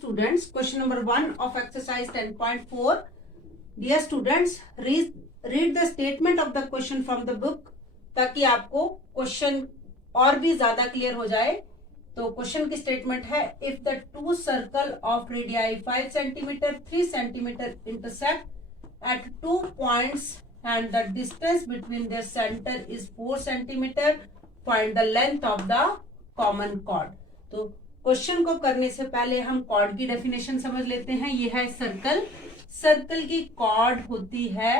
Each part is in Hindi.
Students, question number 1 of exercise 10.4. Dear students, read the statement of the question from the book ताकि आपको क्वेश्चन और भी ज्यादा क्लियर हो जाए. तो क्वेश्चन की स्टेटमेंट है, if the to circle of radii 5 centimetre 3 centimetre intersect at 2 points and the distance between their center is 4 centimeter, find the length of the common chord. तो क्वेश्चन को करने से पहले हम कॉर्ड की डेफिनेशन समझ लेते हैं. ये है सर्कल. सर्कल की कॉर्ड होती है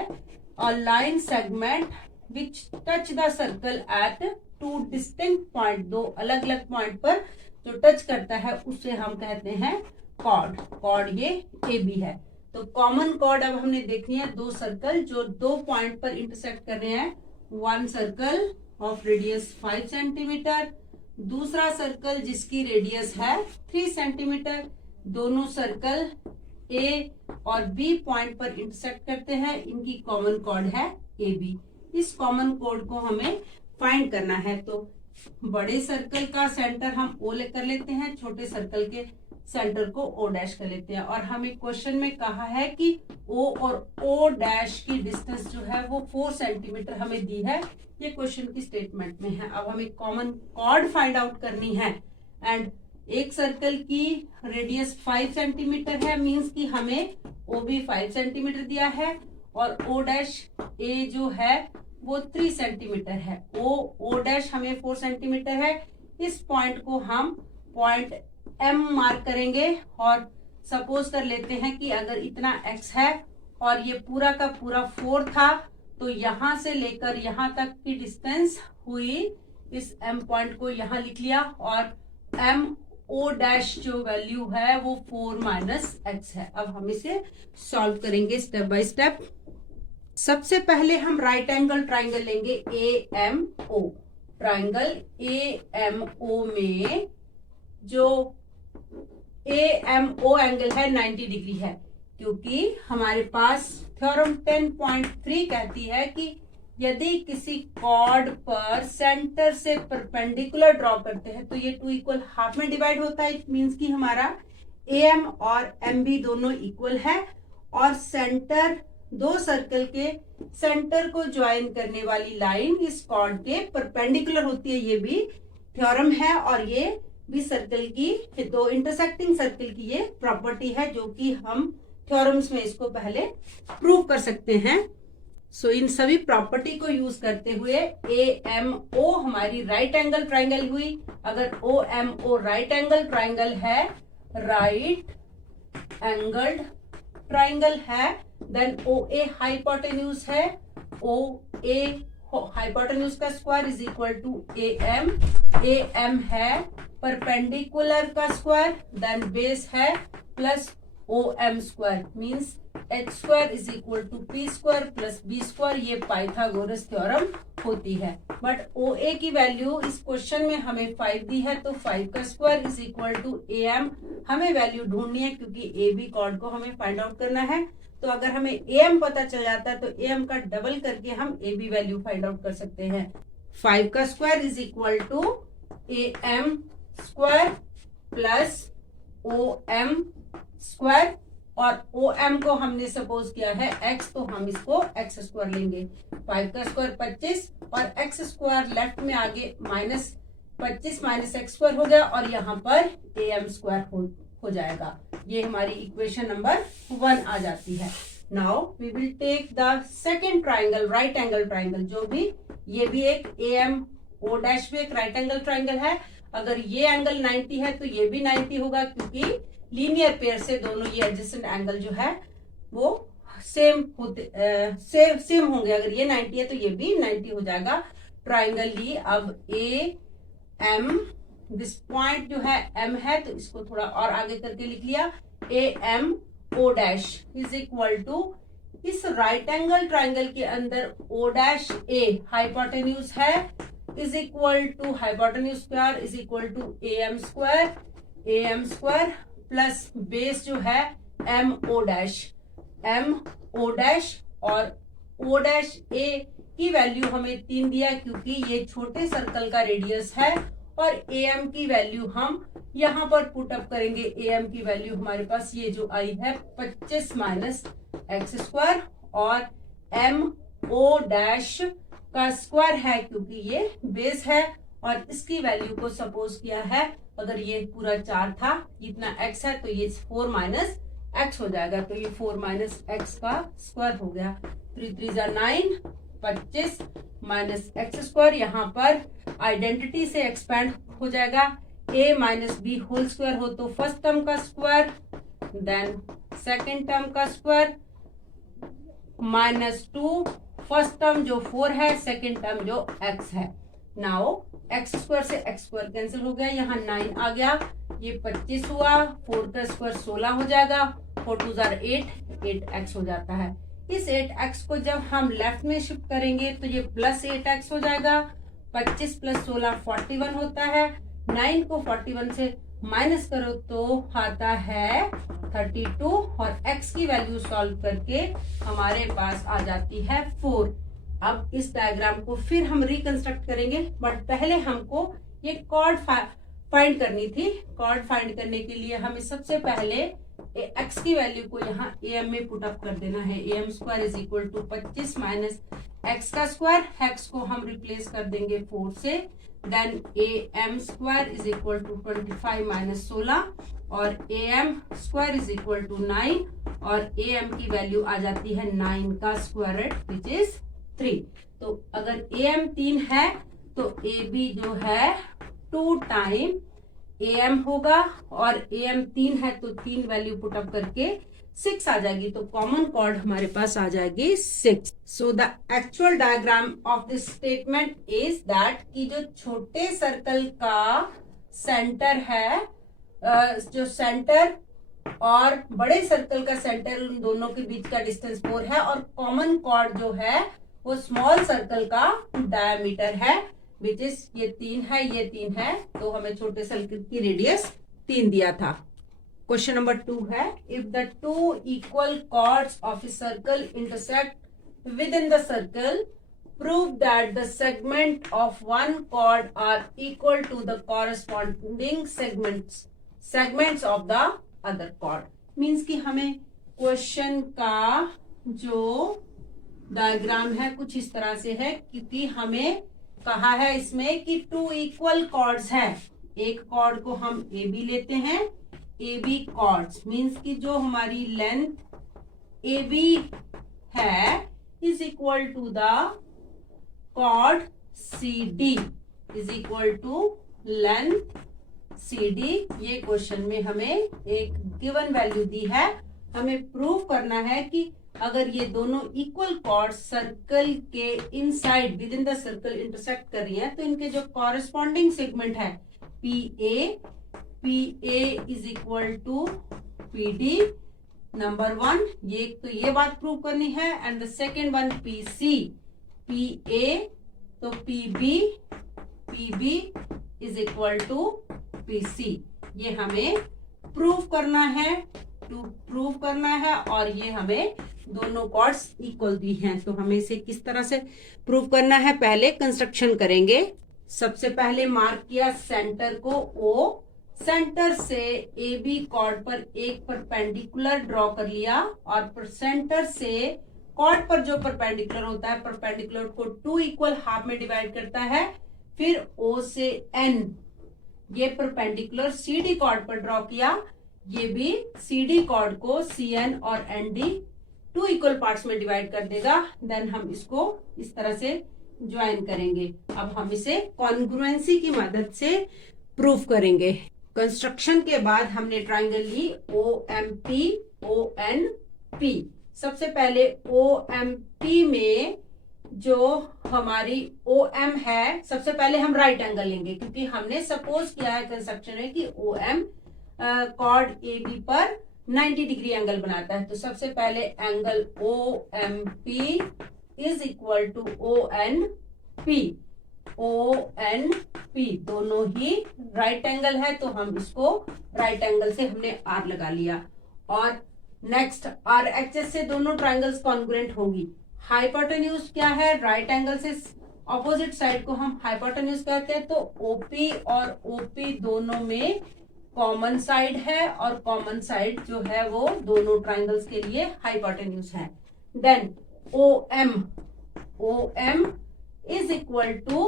a line segment which touch the circle eight two distinct point. दो अलग अलग पॉइंट पर जो टच करता है उसे हम कहते हैं कॉर्ड. कॉर्ड ये ए बी है. तो कॉमन कॉर्ड अब हमने देखनी है दो सर्कल जो दो पॉइंट पर इंटरसेक्ट कर रहे हैं. One circle of radius 5 centimetre, दूसरा सर्कल जिसकी रेडियस है 3 सेंटीमीटर. दोनों सर्कल ए और बी पॉइंट पर इंटरसेक्ट करते हैं. इनकी कॉमन कॉर्ड है ए बी. इस कॉमन कॉर्ड को हमें फाइंड करना है. तो बड़े सर्कल का सेंटर हम ओ कर लेते हैं, छोटे सर्कल के सेंटर को ओ डैश कर लेते हैं. और हमें क्वेश्चन में कहा है कि ओ और ओ डैश की डिस्टेंस जो है वो 4 सेंटीमीटर हमें दी है. ये क्वेश्चन की स्टेटमेंट में है. अब हमें कॉमन कॉर्ड फाइंड आउट करनी है. एंड एक सर्कल की रेडियस 5 सेंटीमीटर है, मींस कि हमें ओ भी 5 सेंटीमीटर दिया है और ओ डैश ए जो है वो 3 सेंटीमीटर है. ओ डैश हमें 4 सेंटीमीटर है. इस पॉइंट को हम पॉइंट एम मार्क करेंगे और सपोज कर लेते हैं कि अगर इतना एक्स है और ये पूरा का पूरा 4 था, तो यहां से लेकर यहां तक की डिस्टेंस हुई. इस एम पॉइंट को यहां लिख लिया और एम ओ डैश जो वैल्यू है वो 4 माइनस एक्स है. अब हम इसे सॉल्व करेंगे स्टेप बाय स्टेप. सबसे पहले हम राइट एंगल ट्राइंगल लेंगे A M O. Triangle A M O में जो ए एम ओ एंगल है 90 डिग्री है, क्योंकि हमारे पास थ्योरम 10.3 कहती है कि यदि किसी कॉर्ड पर सेंटर से परपेंडिकुलर ड्रॉ करते हैं तो ये 2 इक्वल हाफ में डिवाइड होता है. इट मींस कि हमारा ए एम और एम बी दोनों इक्वल है और सेंटर दो सर्कल के सेंटर को ज्वाइन करने वाली लाइन इस कॉर्ड के परपेंडिकुलर होती है. ये भी थ्योरम है और ये भी सर्कल की, दो इंटरसेक्टिंग सर्कल की ये प्रॉपर्टी है जो कि हम थ्योरम्स में इसको पहले प्रूव कर सकते हैं. सो इन सभी प्रॉपर्टी को यूज करते हुए ए एम ओ हमारी राइट एंगल ट्राइंगल हुई. अगर O M O right angle triangle है, राइट एंगल्ड ट्राइंगल है, देन ओ ए हाइपोटेन्यूज है. ओ ए हाइपोटेन्यूज का square is equal to A M. A M है परपेंडिकुलर का स्क्वायर, देन बेस है plus O M square, means H square is equal to P square plus B square. ये पाइथागोरस थ्योरम होती है. बट ओ ए की वैल्यू इस क्वेश्चन में हमें 5 दी है, तो 5 का square is equal to A M. हमें वैल्यू ढूंढनी है क्योंकि ए बी कॉर्ड को हमें फाइंड आउट करना है. तो अगर हमें ए एम पता चल जाता है तो ए एम का डबल करके हम A B value find out कर सकते हैं. 5 का square is equal to A M square plus O M square. और ओ एम को हमने सपोज किया है एक्स, तो हम इसको एक्स स्क्वायर लेंगे. 5 का स्क्वायर 25 और एक्स स्क्वायर लेफ्ट में आगे माइनस 25 माइनस एक्स स्क्वायर हो गया और यहाँ पर ए एम स्क्वायर हो जाएगा. ये हमारी इक्वेशन नंबर 1 आ जाती है. Now we will take the second triangle, right angle triangle, जो भी ये भी एक ए एम ओ डैश भी एक राइट एंगल ट्राइंगल है. अगर ये एंगल 90 है तो ये भी 90 होगा, क्योंकि लीनियर पेयर से दोनों ये एडजेसेंट एंगल जो है वो सेम होंगे. अगर ये 90 है तो ये भी 90 हो जाएगा. ट्राइंगल ली. अब ए एम, दिस पॉइंट जो है एम है तो इसको थोड़ा और आगे करके लिख लिया. A M O dash is equal to, इस राइट एंगल ट्राइंगल के अंदर ओ डैश ए हाइपोटेन्यूज है is equal to hypotenuse square is equal to A M square plus base जो है एम ओ डैश और ओ डैश ए की वैल्यू हमें 3 दिया, क्योंकि ये छोटे सर्कल का रेडियस है और ए एम की वैल्यू हम यहाँ पर पुट अप करेंगे। ए एम की वैल्यू हमारे पास ये जो आई है 25 माइनस एक्स स्क्वायर, और एम ओ डैश का स्क्वायर है क्योंकि ये बेस है, और इसकी वैल्यू को सपोज किया है, अगर ये पूरा 4 था, इतना x है, तो ये 4 माइनस एक्स हो जाएगा, तो ये 4 माइनस एक्स का स्क्वायर हो गया। 3 3 9, 25 माइनस एक्स स्क्वायर, यहाँ पर आइडेंटिटी से एक्सपेंड हो जाएगा। a minus B whole square हो तो फर्स्ट टर्म का स्क्वायर, देन सेकेंड टर्म का स्क्वायर, माइनस 2 फर्स्ट टर्म जो 4 है, सेकेंड टर्म जो x है। नाउ एक्स स्क्वायर से एक्स स्क्वायर कैंसिल हो गया, यहाँ 9 आ गया, ये 25 हुआ, 4 का स्क्वायर 16 हो जाएगा, 4 2 8x हो जाता है। इस 8x को जब हम लेफ्ट में शिफ्ट करेंगे तो ये प्लस 8x हो जाएगा। 25 प्लस 16 41 होता है। 9 को 41 से माइनस करो तो आता है 32, और x की वैल्यू सॉल्व करके हमारे पास आ जाती है 4। अब इस डायग्राम को फिर हम रिकंस्ट्रक्ट करेंगे, बट पहले हमको ये कॉर्ड फाइंड करनी थी। कॉर्ड फाइंड करने के लिए हमें सबसे पहले x की वैल्यू को यहाँ am में पुट अप कर देना है। am square is equal to 25 minus x का स्क्वायर, x को हम रिप्लेस कर देंगे 4 से, then am square is equal to 25 minus 16, और am square is equal to 9, और am की वैल्यू आ जाती है 9 का स्क्वायर रूट विच इज 3। तो अगर am 3 है तो ab जो है 2 टाइम am होगा, और am 3 है तो 3 वैल्यू पुट अप करके 6 आ जाएगी, तो कॉमन कॉर्ड हमारे पास आ जाएगी 6। So the actual diagram of this statement is that कि जो छोटे सर्कल का सेंटर है, जो सेंटर और बड़े सर्कल का सेंटर, उन दोनों के बीच का डिस्टेंस 4 है, और कॉमन कॉर्ड जो है वो स्मॉल सर्कल का डायमीटर है विच इज ये 3 है, ये 3 है, तो हमें छोटे सर्कल की रेडियस 3 दिया था। क्वेश्चन नंबर 2 है, if the two equal chords of a circle intersect within the circle, prove that the segment of one chord are equal to the corresponding segments of the other chord. Means कि हमें क्वेश्चन का जो डायग्राम है कुछ इस तरह से है, क्योंकि हमें कहा है इसमें कि 2 इक्वल कॉर्ड्स हैं। एक कॉर्ड को हम ए बी लेते हैं, ए बी कॉर्ड्स मीन्स कि जो हमारी लेंथ ए बी है is equal to the chord C D is equal to length C D. ये क्वेश्चन में हमें एक गिवन वैल्यू दी है, हमें प्रूव करना है कि अगर ये दोनों इक्वल कॉर्ड सर्कल के inside within the circle intersect कर रही है तो इनके जो कॉरेस्पॉन्डिंग सेगमेंट है P A is equal to P D, number 1 ये तो ये बात प्रूव करनी है, and the second one P A तो P B is equal to P C. ये हमें प्रूव करना है, और ये हमें दोनों कॉर्ड्स इक्वल दी हैं, तो हमें इसे किस तरह से प्रूव करना है, पहले कंस्ट्रक्शन करेंगे। सबसे पहले मार्क किया सेंटर को O, सेंटर से ए बी कॉर्ड पर एक परपेंडिकुलर ड्रॉ कर लिया, और सेंटर से कॉर्ड पर जो परपेंडिकुलर होता है, परपेंडिकुलर को 2 इक्वल हाफ में डिवाइड करता है। फिर O से N ये परपेंडिकुलर सी डी कॉर्ड पर ड्रॉ किया, ये भी सी डी कॉर्ड को सी एन और एन डी 2 इक्वल पार्ट्स में डिवाइड कर देगा। देन हम इसको इस तरह से ज्वाइन करेंगे। अब हम इसे कॉन्ग्रुएंसी की मदद से प्रूफ करेंगे। कंस्ट्रक्शन के बाद हमने ट्राइंगल ली OMP ONP। सबसे पहले OMP में जो हमारी OM है, सबसे पहले हम राइट एंगल लेंगे, क्योंकि हमने सपोज किया है कंस्ट्रक्शन में कि OM कॉर्ड AB पर 90 डिग्री एंगल बनाता है। तो सबसे पहले angle OMP is equal to ONP दोनों ही राइट एंगल है, तो हम इसको राइट एंगल से हमने R लगा लिया। और नेक्स्ट RHS से दोनों ट्राइंगल्स कॉन्ग्रुएंट होगी। हाइपोटेन्यूज क्या है, राइट एंगल से ऑपोजिट साइड को हम हाइपोटेन्यूज कहते हैं। तो ओपी और ओपी दोनों में कॉमन साइड है और कॉमन साइड जो है वो दोनों ट्राइंगल्स के लिए हाइपोटेन्यूज है। Then OM is equal to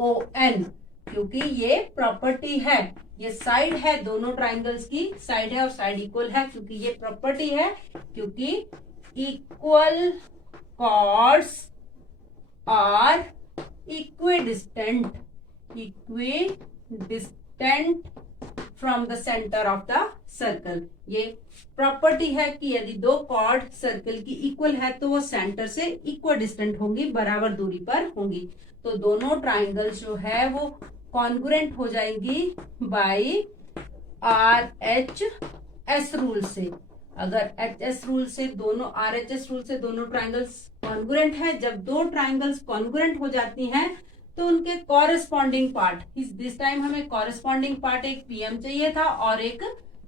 ON, क्योंकि ये प्रॉपर्टी है, ये साइड है, दोनों ट्राइंगल्स की साइड है और साइड इक्वल है, क्योंकि ये प्रॉपर्टी है, क्योंकि equal chords are equidistant from the centre of the circle. ये प्रॉपर्टी है कि यदि दो कॉर्ड सर्कल की इक्वल है तो वो सेंटर से इक्वल डिस्टेंट होंगी, बराबर दूरी पर होंगी। तो दोनों ट्राइंगल्स जो है वो कॉन्ग्रुएंट हो जाएंगी बाय RHS रूल से। अगर HS रूल से दोनों RHS रूल से दोनों ट्राइंगल्स कॉन्ग्रुएंट है, जब दो ट्राइंगल्स कॉन्ग्रुएंट हो जाती हैं तो उनके कॉरेस्पॉन्डिंग पार्ट, दिस टाइम हमें कॉरेस्पॉन्डिंग पार्ट एक PM चाहिए था और एक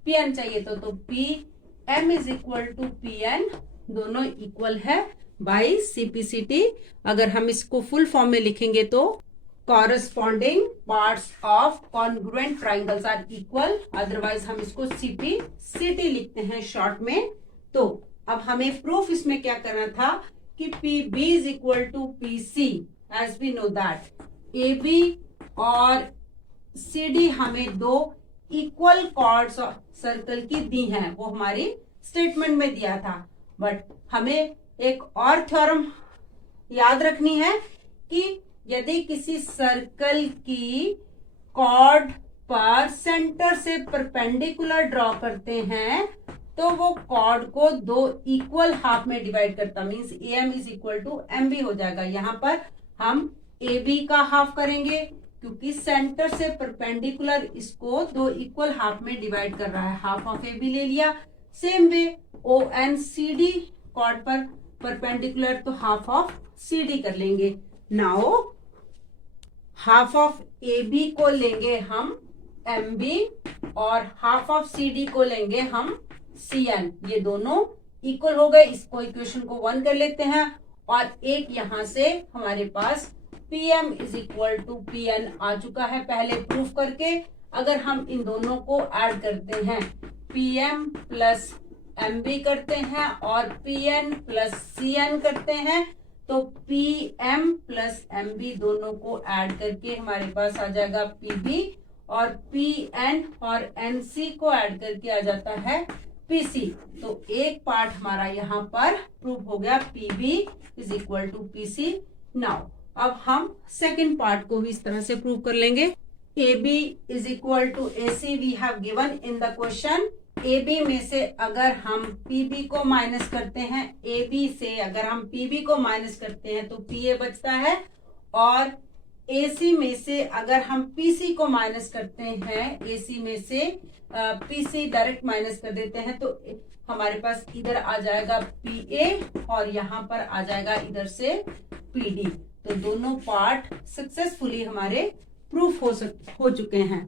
PN चाहिए था, तो PM is equal to PN दोनों इक्वल है बाय CPCT। अगर हम इसको फुल फॉर्म में लिखेंगे तो corresponding parts of congruent triangles are equal, otherwise हम इसको CPCT लिखते हैं शॉर्ट में। तो अब हमें प्रूफ इसमें क्या करना था कि PB is equal to PC, as we know that AB और CD हमें दो इक्वल कॉर्ड्स सर्कल की दी हैं, वो हमारी स्टेटमेंट में दिया था। बट हमें एक और थ्योरम याद रखनी है कि यदि किसी सर्कल की कॉर्ड पर सेंटर से परपेंडिकुलर ड्रॉ करते हैं तो वो कॉर्ड को दो इक्वल हाफ में डिवाइड करता, means AM is equal to MB हो जाएगा। यहाँ पर हम AB का हाफ करेंगे क्योंकि सेंटर से परपेंडिकुलर इसको दो इक्वल हाफ में डिवाइड कर रहा है, हाफ ऑफ AB ले लिया। सेम वे ONCD कॉर्ड पर परपेंडिकुलर तो हाफ ऑफ CD कर लेंगे। नाउ हाफ ऑफ AB को लेंगे हम MB और हाफ ऑफ CD को लेंगे हम CN, ये दोनों इक्वल हो गए। इसको इक्वेशन को 1 कर लेते हैं और एक यहां से हमारे पास PM is equal to PN आ चुका है पहले प्रूफ करके। अगर हम इन दोनों को ऐड करते हैं, PM प्लस MB करते हैं और PN प्लस CN करते हैं, तो PM प्लस MB दोनों को ऐड करके हमारे पास आ जाएगा PB और PN और NC को ऐड करके आ जाता है PC। तो एक पार्ट हमारा यहाँ पर प्रूव हो गया, PB is equal to PC। Now अब हम सेकेंड पार्ट को भी इस तरह से प्रूव कर लेंगे। AB is equal to AC we have given in the question. AB में से अगर हम PB को माइनस करते हैं, AB से अगर हम PB को माइनस करते हैं तो PA बचता है, और AC में से अगर हम PC को माइनस करते हैं, AC में से PC डायरेक्ट माइनस कर देते हैं तो हमारे पास इधर आ जाएगा PA और यहाँ पर आ जाएगा इधर से PD। तो दोनों पार्ट सक्सेसफुली हमारे प्रूफ हो चुके हैं।